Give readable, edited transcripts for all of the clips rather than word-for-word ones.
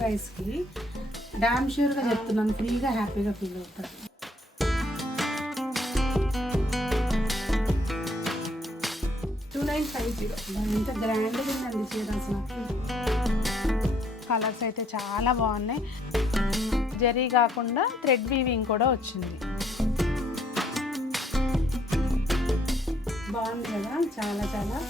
ప్రైస్కి డామ్ ష్యూర్గా చెప్తున్నాను, ఫ్రీగా హ్యాపీగా ఫీల్ అవుతారు. ఎంత గ్రాండ్గా ఉందండి చీర అసలు. కలర్స్ అయితే చాలా బాగున్నాయి. జరీ కాకుండా థ్రెడ్ వీవింగ్ కూడా వచ్చింది. బాగుంది కదా, చాలా చాలా.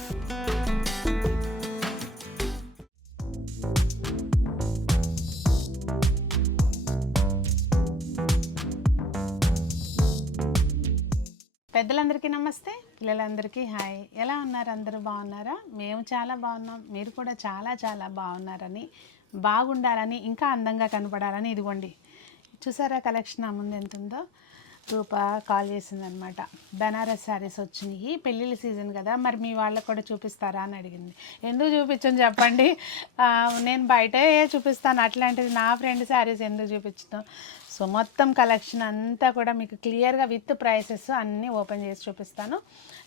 పెద్దలందరికీ నమస్తే, పిల్లలందరికీ హాయ్. ఎలా ఉన్నారు? అందరూ బాగున్నారా? మేము చాలా బాగున్నాం. మీరు కూడా చాలా చాలా బాగున్నారని, బాగుండాలని, ఇంకా అందంగా కనపడాలని. ఇదిగోండి చూసారా కలెక్షన్ నా ముందు ఎంత ఉందో. రూప కాల్ చేసిందనమాట. బెనారస్ శారీస్ వచ్చినాయి, పెళ్ళిళ్ళ సీజన్ కదా, మరి మీ వాళ్ళకి కూడా చూపిస్తారా అని అడిగింది. ఎందుకు చూపించని చెప్పండి, నేను బయటే చూపిస్తాను, అట్లాంటిది నా ఫ్రెండ్ శారీస్ ఎందుకు చూపించడం. సో మొత్తం కలెక్షన్ అంతా కూడా మీకు క్లియర్గా విత్ ప్రైసెస్ అన్నీ ఓపెన్ చేసి చూపిస్తాను.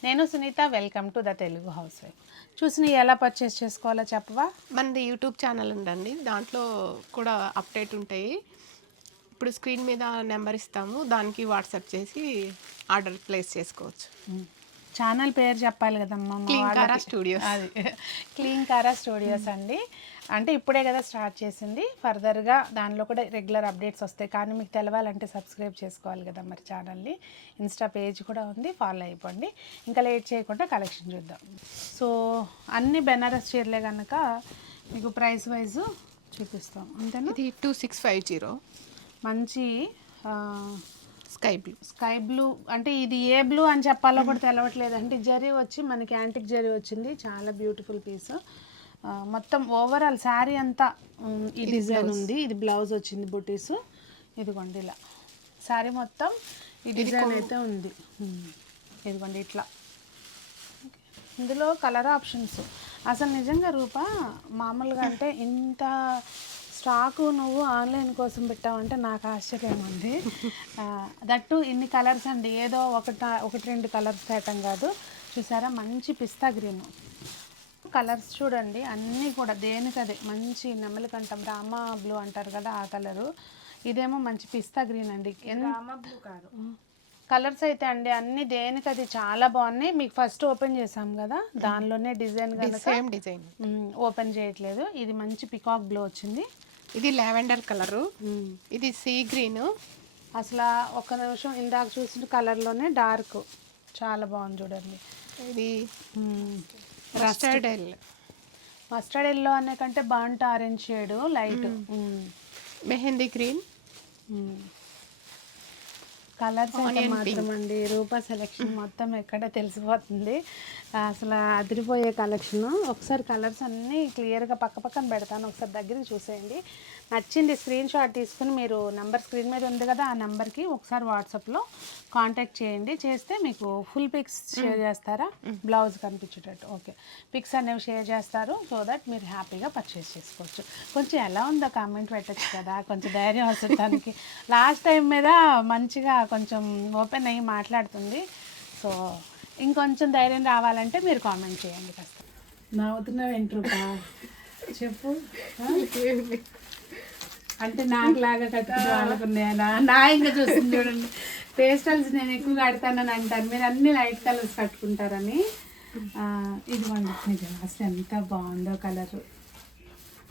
నేను Sunita, welcome to the Telugu housewife. చూసి ఎలా పర్చేస్ చేసుకోవాలో చెప్పవా? మనది యూట్యూబ్ ఛానల్ ఉందండి, దాంట్లో కూడా అప్డేట్ ఉంటాయి. ఇప్పుడు స్క్రీన్ మీద నెంబర్ ఇస్తాము, దానికి వాట్సాప్ చేసి ఆర్డర్ ప్లేస్ చేసుకోవచ్చు. ఛానల్ పేరు చెప్పాలి కదమ్మా. క్లీన్కారా స్టూడియోస్. అది క్లీన్కారా స్టూడియోస్ అండి. అంటే ఇప్పుడే కదా స్టార్ట్ చేసింది, ఫర్దర్గా దానిలో కూడా రెగ్యులర్ అప్డేట్స్ వస్తాయి. కానీ మీకు తెలవాలంటే సబ్స్క్రైబ్ చేసుకోవాలి కదా మరి ఛానల్ని. ఇన్స్టా పేజ్ కూడా ఉంది, ఫాలో అయిపోండి. ఇంకా లేట్ చేయకుండా కలెక్షన్ చూద్దాం. సో అన్ని బెనారస్ చీరలే కనుక మీకు ప్రైస్ వైజ్ చూపిస్తాం, అంతేనా? ఇది 2650. మంచి స్కై బ్లూ అంటే ఇది ఏ బ్లూ అని చెప్పాలో కూడా తెలవట్లేదు. అంటే జరీ వచ్చి మనకి యాంటిక్ జరీ వచ్చింది, చాలా బ్యూటిఫుల్ పీస్. మొత్తం ఓవరాల్ శారీ అంతా ఈ డిజైన్ ఉంది. ఇది బ్లౌజ్ వచ్చింది బుటీస్. ఇదిగోండి ఇలా శారీ మొత్తం ఈ డిజైన్ అయితే ఉంది. ఇదిగోండి ఇట్లా. ఇందులో కలర్ ఆప్షన్స్ అసలు నిజంగా రూప మామూలుగా అంటే ఇంత స్టాకు నువ్వు ఆన్లైన్ కోసం పెట్టావంటే నాకు ఆశ్చర్యం ఉంది. దట్టు ఇన్ని కలర్స్ అండి, ఏదో ఒకటి రెండు కలర్స్ తేటం కాదు. చూసారా, మంచి పిస్తా గ్రీన్ కలర్స్ చూడండి, అన్నీ కూడా దేనికదే మంచి నెమలికంఠం రామా బ్లూ అంటారు కదా ఆ కలరు. ఇదేమో మంచి పిస్తా గ్రీన్ అండి. రామా బ్లూ కాదు కలర్స్ అయితే అండి, అన్ని దేనికది చాలా బాగున్నాయి. మీకు ఫస్ట్ ఓపెన్ చేసాం కదా, దానిలోనే డిజైన్ సేమ్ డిజైన్ ఓపెన్ చేయట్లేదు. ఇది మంచి పికాక్ బ్లూ వచ్చింది. ఇది లావెండర్ కలరు, ఇది సీ గ్రీన్. అసలు ఒక్క నిమిషం, ఇందాక చూసిన కలర్లోనే డార్క్ చాలా బాగుంది చూడండి. ఇది మస్టర్డ్ ఎల్లో అనే కంటే బాగుంటే orange shade light. Mehndi green colours అయితే మాత్రం అండి రూపా సెలెక్షన్ మొత్తం ఎక్కడ తెలిసిపోతుంది. అసలు అదిరిపోయే కలెక్షన్. ఒకసారి కలర్స్ అన్నీ క్లియర్గా పక్కన పెడతాను, ఒకసారి దగ్గరికి చూసేయండి. నచ్చింది స్క్రీన్ షాట్ తీసుకుని మీరు నెంబర్ స్క్రీన్ మీద ఉంది కదా, ఆ నెంబర్కి ఒకసారి వాట్సాప్లో కాంటాక్ట్ చేయండి. చేస్తే మీకు ఫుల్ పిక్స్ షేర్ చేస్తారా, బ్లౌజ్ కనిపించేటట్టు. ఓకే, పిక్స్ అనేవి షేర్ చేస్తారు, సో దట్ మీరు హ్యాపీగా పర్చేస్ చేసుకోవచ్చు. కొంచెం ఎలా ఉందో కామెంట్ పెట్టచ్చు కదా, కొంచెం ధైర్యం వస్తుంది దానికి. లాస్ట్ టైం మీద మంచిగా కొంచెం ఓపెన్ అయ్యి మాట్లాడుతుంది. సో ఇంకొంచెం ధైర్యం రావాలంటే మీరు కామెంట్ చేయండి. కాస్త నవ్వుతున్నావు ఏంటి రూపా, చెప్పు. అంటే నాకులాగా కట్టుకునే వాళ్ళకున్నాయా? నా ఇంకా చూస్తుంది చూడండి. పేస్టల్స్ నేను ఎక్కువ కడతానని అంటారు, మీరు అన్ని లైట్ కలర్స్ కట్టుకుంటారని. ఇదిగోండి నిజం, అసలు ఎంత బాగుందో కలర్.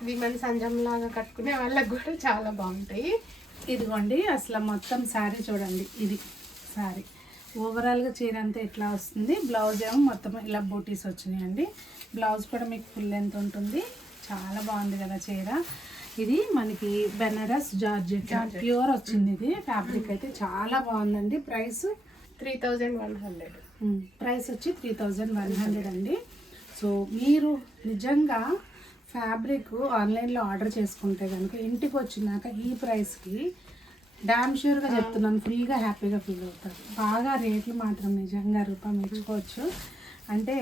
విమెన్ సంజం లాగా కట్టుకునే వాళ్ళకి కూడా చాలా బాగుంటాయి. ఇదిగోండి అసలు మొత్తం శారీ చూడండి. ఇది శారీ ఓవరాల్గా చీర అంతా ఇట్లా వస్తుంది. బ్లౌజ్ ఏమో మొత్తం ఇలా బూటీస్ వచ్చినాయండి. బ్లౌజ్ కూడా మీకు ఫుల్ లెంత్ ఉంటుంది. చాలా బాగుంది కదా చీర. ఇది మనకి బెనారస్ జార్జెట్ ప్యూర్ వచ్చింది. ఇది ఫ్యాబ్రిక్ అయితే చాలా బాగుందండి. ప్రైస్ 3100. ప్రైస్ వచ్చి 3100 అండి. సో మీరు నిజంగా ఫ్యాబ్రిక్ ఆన్లైన్లో ఆర్డర్ చేసుకుంటే కనుక ఇంటికి వచ్చినాక ఈ ప్రైస్కి డామ్ ష్యూర్గా చెప్తున్నాను, ఫ్రీగా హ్యాపీగా ఫీల్ అవుతారు. బాగా రేట్లు మాత్రం నిజంగా రూపా మెచ్చుకోవచ్చు. అంటే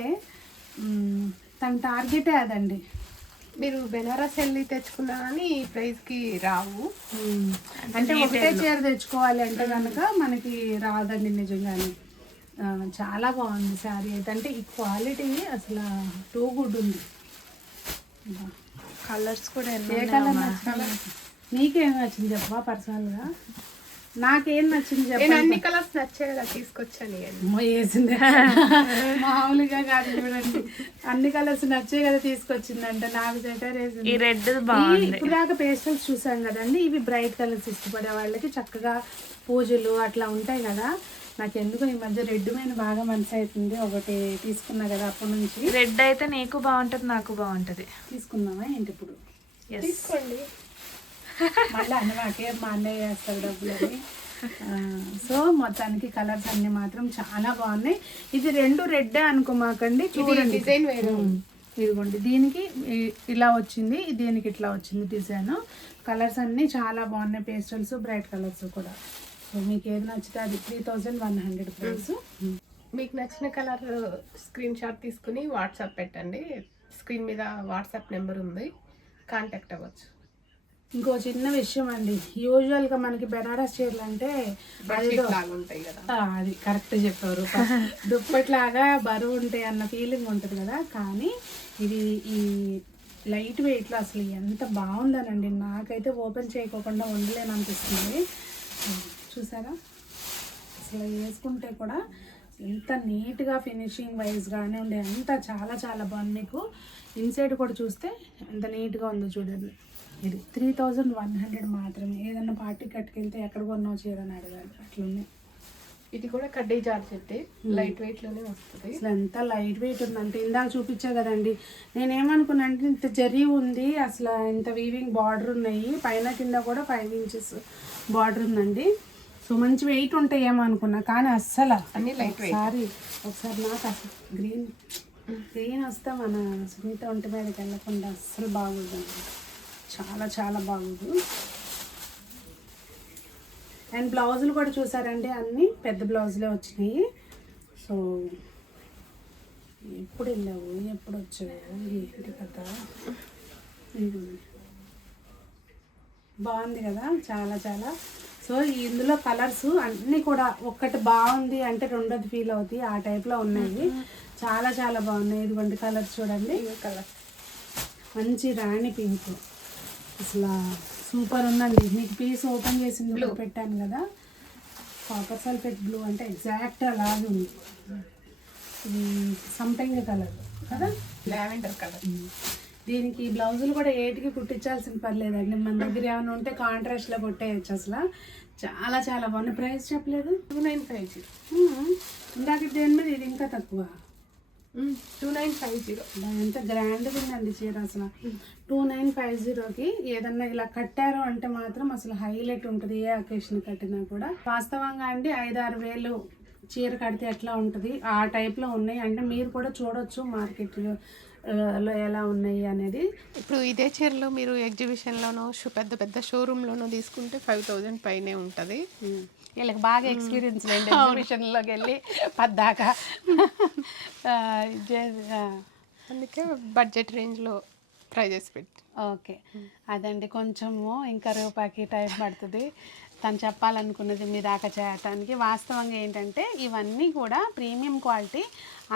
తన టార్గెటే అదండి. మీరు బెనారస్ వెళ్ళి తెచ్చుకున్నా కానీ ఈ ప్రైస్కి రావు. అంటే ఒకటే చీర తెచ్చుకోవాలి అంటే కనుక మనకి రాదండి నిజంగానే. చాలా బాగుంది శారీ అయితే. అంటే ఈ క్వాలిటీ అసలు టూ గుడ్ ఉంది. కలర్స్ కూడా ఎన్నో ఏ కలర్ నచ్చింది? నీకేం నచ్చింది చెప్పవా పర్సనల్గా? నాకేం నచ్చింది నేను చెప్పండి. అన్ని కలర్స్ నచ్చేలా తీసుకొచ్చాను ఇవన్నీ. అమ్మో, వేసింది మామూలుగా కాదు చూడండి, అన్ని కలర్స్ నచ్చే కదా తీసుకొచ్చిందంటే. నాకు సెటర్ వేసింది. ఈ రెడ్ బాగుంది. ఇప్పుడు దాకా పేస్టల్స్ చూసాం కదండి, ఇవి బ్రైట్ కలర్స్ ఇష్టపడే వాళ్ళకి చక్కగా పూజలు అట్లా ఉంటాయి కదా. నాకు ఎందుకో ఈ మధ్య రెడ్ మీద బాగా మనసు అవుతుంది. ఒకటి తీసుకున్నా కదా అప్పటి నుంచి. రెడ్ అయితే నీకు బాగుంటది, నాకు బాగుంటది. తీసుకుందామా ఏంటి ఇప్పుడు? తీసుకోండి. మళ్ళీ అన్న నాకే మా అన్నయ్య వేస్తారు డబ్బులని. సో మొత్తానికి కలర్స్ అన్ని మాత్రం చాలా బాగున్నాయి. ఇది రెండు రెడ్డే అనుకోమాకండి, చూడండి డిజైన్ వేరు. ఇదిగోండి, దీనికి ఇలా వచ్చింది, దీనికి ఇట్లా వచ్చింది డిజైన్. కలర్స్ అన్నీ చాలా బాగున్నాయి, పేస్టల్స్ బ్రైట్ కలర్స్ కూడా. సో మీకు ఏది నచ్చితే అది 3100 ప్రైస్. మీకు నచ్చిన కలర్ స్క్రీన్ షాట్ తీసుకుని వాట్సాప్ పెట్టండి. స్క్రీన్ మీద వాట్సాప్ నెంబర్ ఉంది, కాంటాక్ట్ అవ్వచ్చు. ఇంకో చిన్న విషయం అండి, యూజువల్గా మనకి బెనారస్ చీరలు అంటే అదేదో లాగా ఉంటాయి కదా, అది కరెక్ట్ చెప్పారు, దుప్పట్లాగా బరువు ఉంటాయి అన్న ఫీలింగ్ ఉంటుంది కదా. కానీ ఇది ఈ లైట్ వెయిట్లో అసలు ఎంత బాగుందనండి, నాకైతే ఓపెన్ చేయకోకుండా ఉండలేను అనిపిస్తుంది. చూసారా అసలు వేసుకుంటే కూడా ఎంత నీట్గా ఫినిషింగ్ వైజ్ కానీ ఉండే, అంత చాలా చాలా బాగుంది. మీకు ఇన్సైడ్ కూడా చూస్తే ఎంత నీట్గా ఉందో చూడండి. ఇది 3100 మాత్రమే. ఏదన్నా పార్టీ కట్టుకెళ్తే ఎక్కడ కొన్నావు చీర అని అడగాలి, అట్లున్నాయి. ఇది కూడా కడ్డీ జార్జెట్, లైట్ వెయిట్ లోనే వస్తుంది. అసలు ఎంత లైట్ వెయిట్ ఉందంటే, ఇందాక చూపించా కదండి, నేనేమనుకున్నా అంటే ఇంత జరీ ఉంది, అసలు ఇంత వీవింగ్ బార్డర్ ఉన్నాయి, పైన కింద కూడా 5 ఇంచెస్ బార్డర్ ఉందండి. సో మంచి వెయిట్ ఉంటాయి ఏమో అనుకున్నా, కానీ అస్సలు అన్ని లైట్ వెయిట్. ఒకసారి నాకు అసలు గ్రీన్ వస్తే మన సునీత ఒంటి మీదకి వెళ్ళకుండా అస్సలు బాగుందండి, చాలా చాలా బాగుంది. అండ్ బ్లౌజులు కూడా చూసారంటే అన్నీ పెద్ద బ్లౌజులే వచ్చినాయి. సో ఎప్పుడు వెళ్ళావు, ఎప్పుడు వచ్చావు, ఏంటి కదా. బాగుంది కదా, చాలా చాలా. సో ఇందులో కలర్స్ అన్నీ కూడా ఒక్కటి బాగుంది అంటే రెండోది ఫీల్ అవుతాయి, ఆ టైప్లో ఉన్నాయి. చాలా చాలా బాగున్నాయి. ఇదిగోండి కలర్స్ చూడండి, కలర్ మంచి రాణి పింక్, అసలు సూపర్ ఉందండి. మీకు పీస్ ఓపెన్ చేసింది బ్లూ పెట్టాను కదా, కాపర్ సల్ఫేట్ బ్లూ అంటే ఎగ్జాక్ట్ అలాగే ఉంది. ఇది సంపెంగ కలర్ కదా, లావెండర్ కలర్. దీనికి బ్లౌజులు కూడా ఏటికి కుట్టించాల్సిన పర్లేదండి, మన దగ్గర ఏమైనా ఉంటే కాంట్రాస్ట్లో కొట్టేయచ్చు. అసలు చాలా చాలా బాగుంది. ప్రైస్ చెప్పలేదు, 2950. ఇందాక దేని మీద ఇది ఇంకా తక్కువ, 2950. ఎంత గ్రాండ్గా ఉందండి చీర అసలు. 2950కి ఏదన్నా ఇలా కట్టారు అంటే మాత్రం అసలు హైలైట్ ఉంటుంది, ఏ అకేషన్ కట్టినా కూడా. వాస్తవంగా అండి 5-6 వేలు చీర కడితే ఎట్లా ఉంటుంది ఆ టైప్లో ఉన్నాయి. అంటే మీరు కూడా చూడొచ్చు మార్కెట్లో లో ఎలా ఉన్నాయి అనేది. ఇప్పుడు ఇదే చీరలో మీరు ఎగ్జిబిషన్లోనో పెద్ద పెద్ద షోరూంలోనో తీసుకుంటే 5000 పైనే ఉంటుంది. వీళ్ళకి బాగా ఎక్స్పీరియన్స్ లేండి ఎగ్జిబిషన్లోకి వెళ్ళి పద్దాకా. అందుకే బడ్జెట్ రేంజ్లో ప్రైజెస్ పెట్టి. ఓకే, అదండి కొంచెము ఇంకా రూపాయికి టైం పడుతుంది తను చెప్పాలనుకున్నది మీ దాకా చేయటానికి. వాస్తవంగా ఏంటంటే ఇవన్నీ కూడా ప్రీమియం క్వాలిటీ,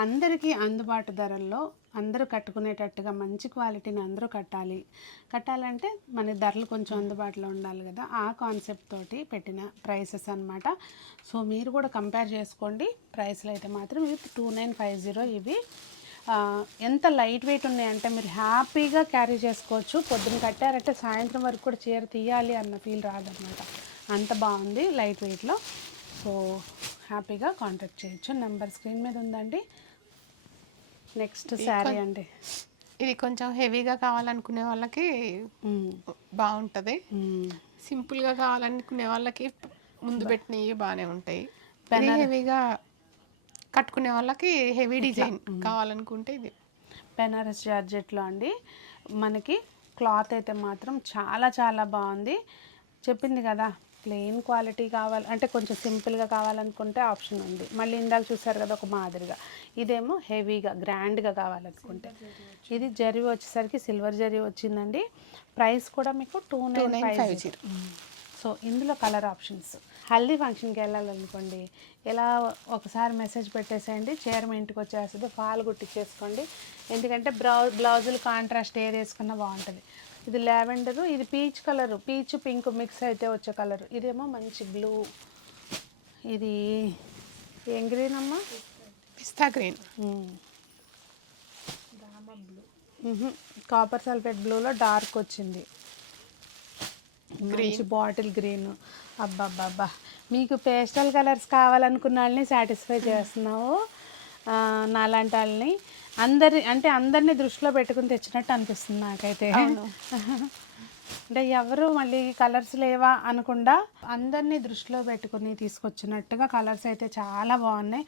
అందరికీ అందుబాటు ధరల్లో అందరూ కట్టుకునేటట్టుగా మంచి క్వాలిటీని అందరూ కట్టాలంటే మన ధరలు కొంచెం అందుబాటులో ఉండాలి కదా, ఆ కాన్సెప్ట్ తోటి పెట్టిన ప్రైసెస్ అన్నమాట. సో మీరు కూడా కంపేర్ చేసుకోండి. ప్రైస్లు అయితే మాత్రం ఇవి 2950. ఇవి ఎంత లైట్ వెయిట్ ఉన్నాయంటే మీరు హ్యాపీగా క్యారీ చేసుకోవచ్చు. పొద్దున్న కట్టారంటే సాయంత్రం వరకు కూడా చీర తీయాలి అన్న ఫీల్ రాదన్నమాట, అంత బాగుంది లైట్ వెయిట్లో. సో హ్యాపీగా కాంటాక్ట్ చేయొచ్చు, నెంబర్ స్క్రీన్ మీద ఉందండి. నెక్స్ట్ శారీ అండి, ఇది కొంచెం హెవీగా కావాలనుకునే వాళ్ళకి బాగుంటుంది. సింపుల్గా కావాలనుకునే వాళ్ళకి ముందు పెట్టినవి బాగానే ఉంటాయి. హెవీగా కట్టుకునే వాళ్ళకి హెవీ డిజైన్ కావాలనుకుంటే ఇది బెనారస్ జార్జెట్లో అండి. మనకి క్లాత్ అయితే మాత్రం చాలా చాలా బాగుంది. చెప్పింది కదా, ప్లెయిన్ క్వాలిటీ కావాలి అంటే కొంచెం సింపుల్గా కావాలనుకుంటే ఆప్షన్ ఉంది. మళ్ళీ ఇందాక చూసారు కదా ఒక మాదిరిగా, ఇదేమో హెవీగా గ్రాండ్గా కావాలనుకుంటే. ఇది జరీ వచ్చేసరికి సిల్వర్ జరీ వచ్చిందండి. ప్రైస్ కూడా మీకు 2950. సో ఇందులో కలర్ ఆప్షన్స్ హల్దీ ఫంక్షన్కి వెళ్ళాలనుకోండి, ఇలా ఒకసారి మెసేజ్ పెట్టేసేయండి, చీర మీ ఇంటికి వచ్చేస్తుంది, ఫాల్ కుట్టించేసుకోండి. ఎందుకంటే బ్లౌజులు కాంట్రాస్ట్ ఏది వేసుకున్నా బాగుంటుంది. ఇది లావెండరు, ఇది peach colour, peach pink mix అయితే వచ్చే కలరు. ఇదేమో మంచి బ్లూ. ఇది ఏం గ్రీన్ అమ్మా? పిస్తా గ్రీన్. కాపర్ సల్ఫేట్ బ్లూలో డార్క్ వచ్చింది. మంచి బాటిల్ గ్రీన్. అబ్బా, మీకు పేస్టల్ కలర్స్ కావాలనుకున్న వాళ్ళని సాటిస్ఫై చేస్తున్నావు. నాలాంటి వాళ్ళని అందరినీ దృష్టిలో పెట్టుకుని తెచ్చినట్టు అనిపిస్తుంది నాకైతే. అంటే ఎవరు మళ్ళీ కలర్స్ లేవా అనకుండా అందరినీ దృష్టిలో పెట్టుకుని తీసుకొచ్చినట్టుగా కలర్స్ అయితే చాలా బాగున్నాయి.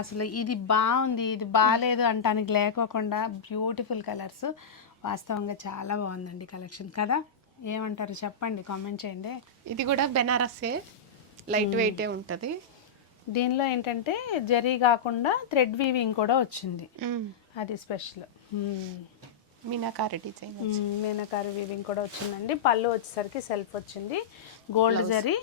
అసలు ఇది బాగుంది, ఇది బాగాలేదు అంటానికి లేకోకుండా బ్యూటిఫుల్ కలర్స్. వాస్తవంగా చాలా బాగుందండి కలెక్షన్ కదా. ఏమంటారు చెప్పండి, కామెంట్ చేయండి. ఇది కూడా బెనారసే, లైట్ వెయిటే ఉంటుంది. దీనిలో ఏంటంటే జరీ కాకుండా థ్రెడ్ వీవింగ్ కూడా వచ్చింది, అది special. Meenakari design, meenakari weaving కూడా వచ్చిందండి. పళ్ళు వచ్చేసరికి సెల్ఫ్ వచ్చింది, gold zari,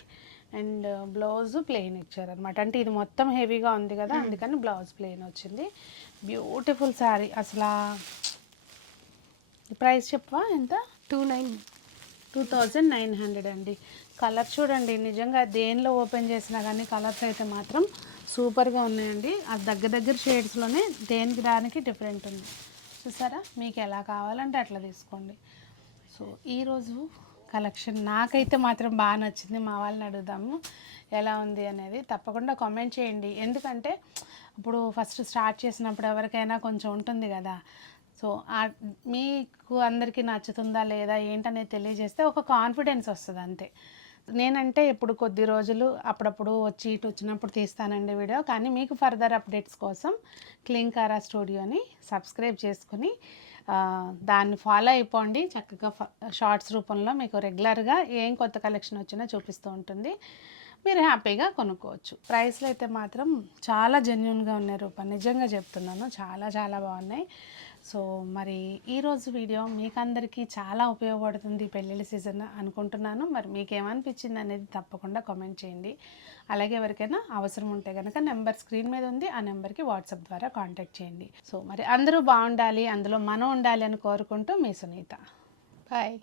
and blouse plain ఇచ్చారనమాట. అంటే ఇది మొత్తం హెవీగా ఉంది కదా, అందుకని బ్లౌజ్ ప్లెయిన్ వచ్చింది. బ్యూటిఫుల్ శారీ. అసలు ప్రైస్ చెప్పవా ఎంత? 2900 అండి. కలర్ చూడండి, నిజంగా దేనిలో ఓపెన్ చేసినా కానీ కలర్స్ అయితే మాత్రం సూపర్గా ఉన్నాయండి. అది దగ్గర షేడ్స్లోనే దేనికి దానికి డిఫరెంట్ ఉంది. చూసారా, మీకు ఎలా కావాలంటే అట్లా తీసుకోండి. సో ఈరోజు కలెక్షన్ నాకైతే మాత్రం బాగా నచ్చింది. మా వాళ్ళని అడుగుదాము ఎలా ఉంది అనేది. తప్పకుండా కామెంట్ చేయండి. ఎందుకంటే ఇప్పుడు ఫస్ట్ స్టార్ట్ చేసినప్పుడు ఎవరికైనా కొంచెం ఉంటుంది కదా. సో మీకు అందరికీ నచ్చుతుందా లేదా ఏంటనేది తెలియజేస్తే ఒక కాన్ఫిడెన్స్ వస్తుంది అంతే. నేనంటే ఇప్పుడు కొద్ది రోజులు అప్పుడప్పుడు వచ్చి ఇటు వచ్చినప్పుడు తీస్తానండి వీడియో. కానీ మీకు ఫర్దర్ అప్డేట్స్ కోసం క్లింకారా స్టూడియోని సబ్స్క్రైబ్ చేసుకుని దాన్ని ఫాలో అయిపోండి. చక్కగా షార్ట్స్ రూపంలో మీకు రెగ్యులర్గా ఏం కొత్త కలెక్షన్ వచ్చినా చూపిస్తూ ఉంటుంది. మీరు హ్యాపీగా కొనుక్కోవచ్చు. ప్రైస్లు అయితే మాత్రం చాలా జెన్యూన్గా ఉన్నాయి రూపా, నిజంగా చెప్తున్నాను. చాలా చాలా బాగున్నాయి. సో మరి ఈరోజు వీడియో మీకు అందరికీ చాలా ఉపయోగపడుతుంది పెళ్ళిళ్ళ సీజన్ అనుకుంటున్నాను. మరి మీకేమనిపించింది అనేది తప్పకుండా కామెంట్ చేయండి. అలాగే ఎవరికైనా అవసరం ఉంటే కనుక నెంబర్ స్క్రీన్ మీద ఉంది, ఆ నెంబర్కి వాట్సాప్ ద్వారా కాంటాక్ట్ చేయండి. సో మరి అందరూ బాగుండాలి, అందులో మనం ఉండాలి అని కోరుకుంటూ మీ సునీత. బాయ్.